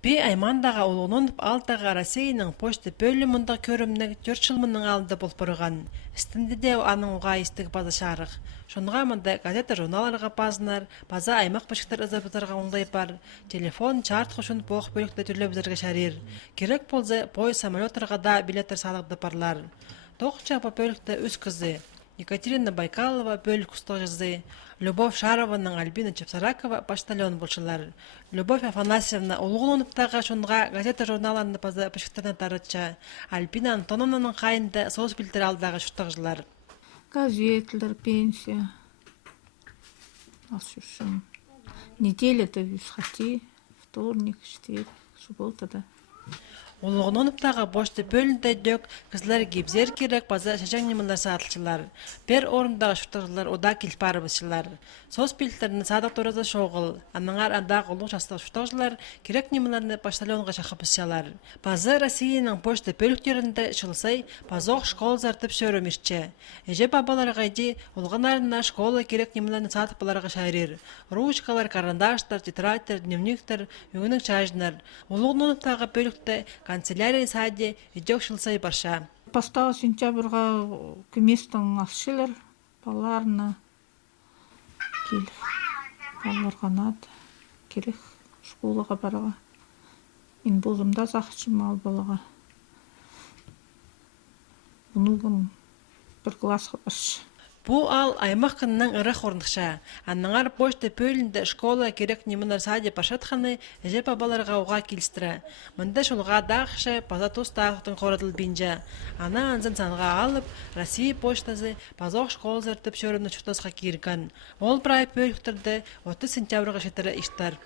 Би аймандаға олонып алтаға Россияның почта бөлімінде көрімнің 4 жылмының алында болпырған. Істінді де аның оға істігі базы шарық. Шонға мұнда газета журналарға базынар, база аймақ башықтар ызабытарға оңдай бар. Телефон, чарт құшын боқ бөлікті түрлі бізірге шарир. Керек болзы, бой самолетарға да билеттер салықты парлар. Тоқча по бөлікті өз қызы. Екатерина Байкалова бөлік ұстық жазы. Любовь Шарованың Альбина Чепсаракова почтальон болшылар. Любовь Афанасьевна улығылыныптағы шонға газета журналарында база пішіктіріне тарытша. Альбина Антоновнаның қайында соғыс білдір алдағы шүттіғжылар. Газетлер, пенсия. Асушым. Неделя-то висхати, вторник, четверг, суббота-да. Улығыныптағы бошты бөлінді дөк кызлар гибзер керек база шашаң немілер сатылшылар. Бер орындағы шүттіғжылар ода келпары бішілар. Сос білдеріні садық торазы шоғыл. Аныңар андағы ұлық жастығы шүттіғжылар керек немілеріні почтальонға шақып бішілар. Базы Россияның бошты бөліктерінде шылсай базоқ школ зартып сөрім ішче. Эже бабалар ғайди ұлғанарына школа керек немілеріні сатып баларға шайрир. Ручкалар, карандаштар, тетрадьтер, дневниктер, үңінің чайжнар. Улығыныптағы бөлікті канцелярия саде идёк шылсай барша. Постава сентябрьға кеместің асшылар, баларына келіп. Баларға над, керек школаға бараға. Мен болымда зақшым ал балаға. Бұнығым бір классқа баршы. Бу ал аймақ кынның ырық орнықша. Аннаңар почта бөлінді школа керек немінер саде пашатханы әже бабаларға оға келістірі. Мында шолға дақшы база тос тағықтың қорадыл бенжа. Ана анзын санға алып, Россия почтасы базоқ школ зартып шөрімні чүтасқа кирган. Ол прай бөліктірді 30 сентябрға шетірі іштар.